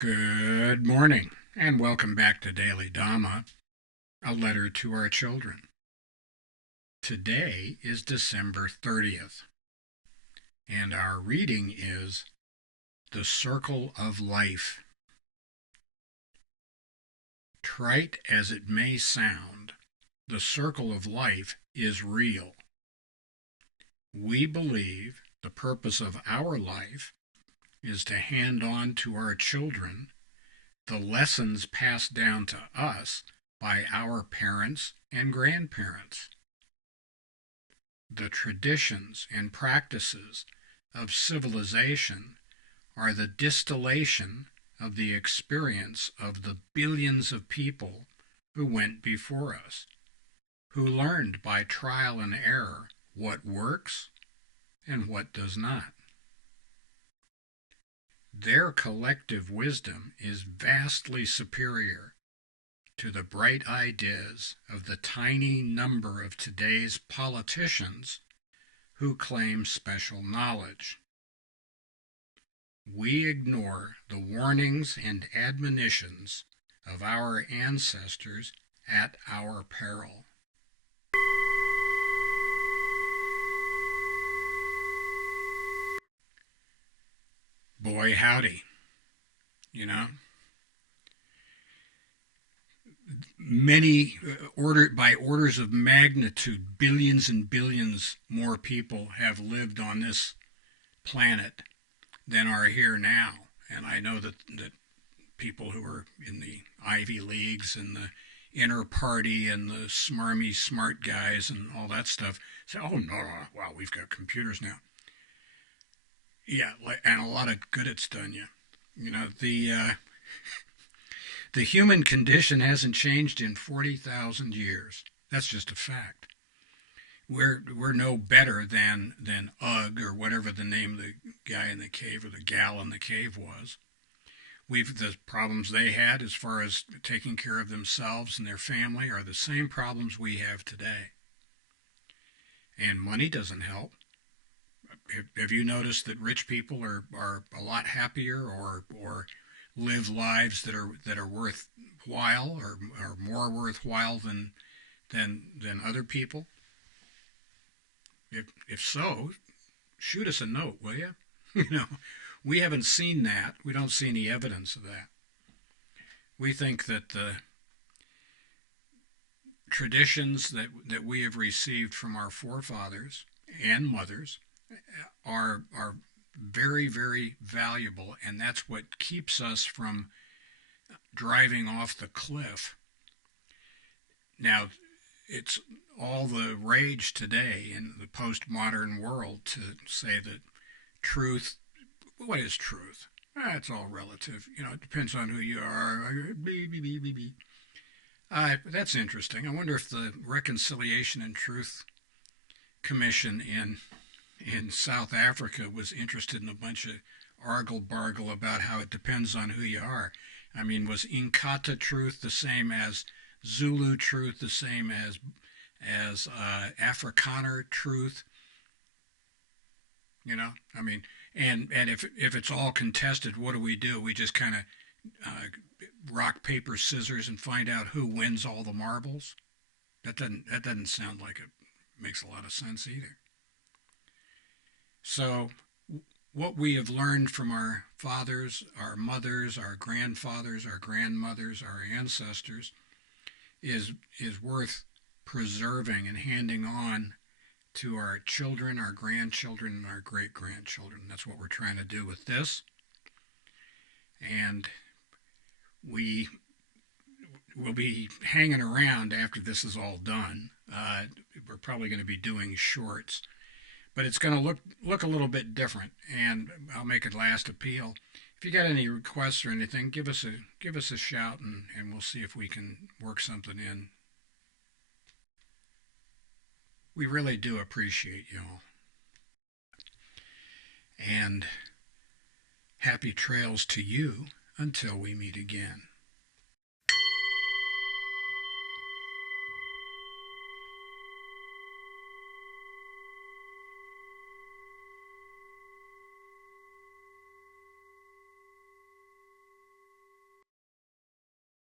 Good morning, and welcome back to Daily Dhamma, a letter to our children. Today is December 30th, and our reading is The Circle of Life. Trite as it may sound, the circle of life is real. We believe the purpose of our life is to hand on to our children the lessons passed down to us by our parents and grandparents. The traditions and practices of civilization are the distillation of the experience of the billions of people who went before us, who learned by trial and error what works and what does not. Their collective wisdom is vastly superior to the bright ideas of the tiny number of today's politicians who claim special knowledge. We ignore the warnings and admonitions of our ancestors at our peril. Boy, howdy, you know. Many, by orders of magnitude, billions and billions more people have lived on this planet than are here now. And I know that people who are in the Ivy Leagues and the inner party and the smarmy smart guys and all that stuff say, oh, no, wow, we've got computers now. Yeah, and a lot of good it's done you. You know, the human condition hasn't changed in 40,000 years. That's just a fact. We're no better than Ugg or whatever the name of the guy in the cave or the gal in the cave was. The problems they had as far as taking care of themselves and their family are the same problems we have today. And money doesn't help. Have you noticed that rich people are a lot happier or live lives that are worthwhile or more worthwhile than other people? If so, shoot us a note, will you? We haven't seen that. We don't see any evidence of that. We think that the traditions that we have received from our forefathers and mothers are very, very valuable, and that's what keeps us from driving off the cliff. Now, it's all the rage today in the postmodern world to say that truth, what is truth? It's all relative. It depends on who you are. That's interesting. I wonder if the Reconciliation and Truth Commission in South Africa was interested in a bunch of argle-bargle about how it depends on who you are. I mean, was Inkatha truth the same as Zulu truth, the same as Afrikaner truth? I mean, and if it's all contested, what do? We just kind of rock, paper, scissors and find out who wins all the marbles? That doesn't sound like it makes a lot of sense either. So, what we have learned from our fathers, our mothers, our grandfathers, our grandmothers, our ancestors is worth preserving and handing on to our children, our grandchildren, and our great grandchildren. That's what we're trying to do with this. And we will be hanging around after this is all done. We're probably going to be doing shorts, but it's going to look a little bit different. And I'll make a last appeal. If you got any requests or anything, give us a shout, and we'll see if we can work something in. We really do appreciate you all. And happy trails to you until we meet again.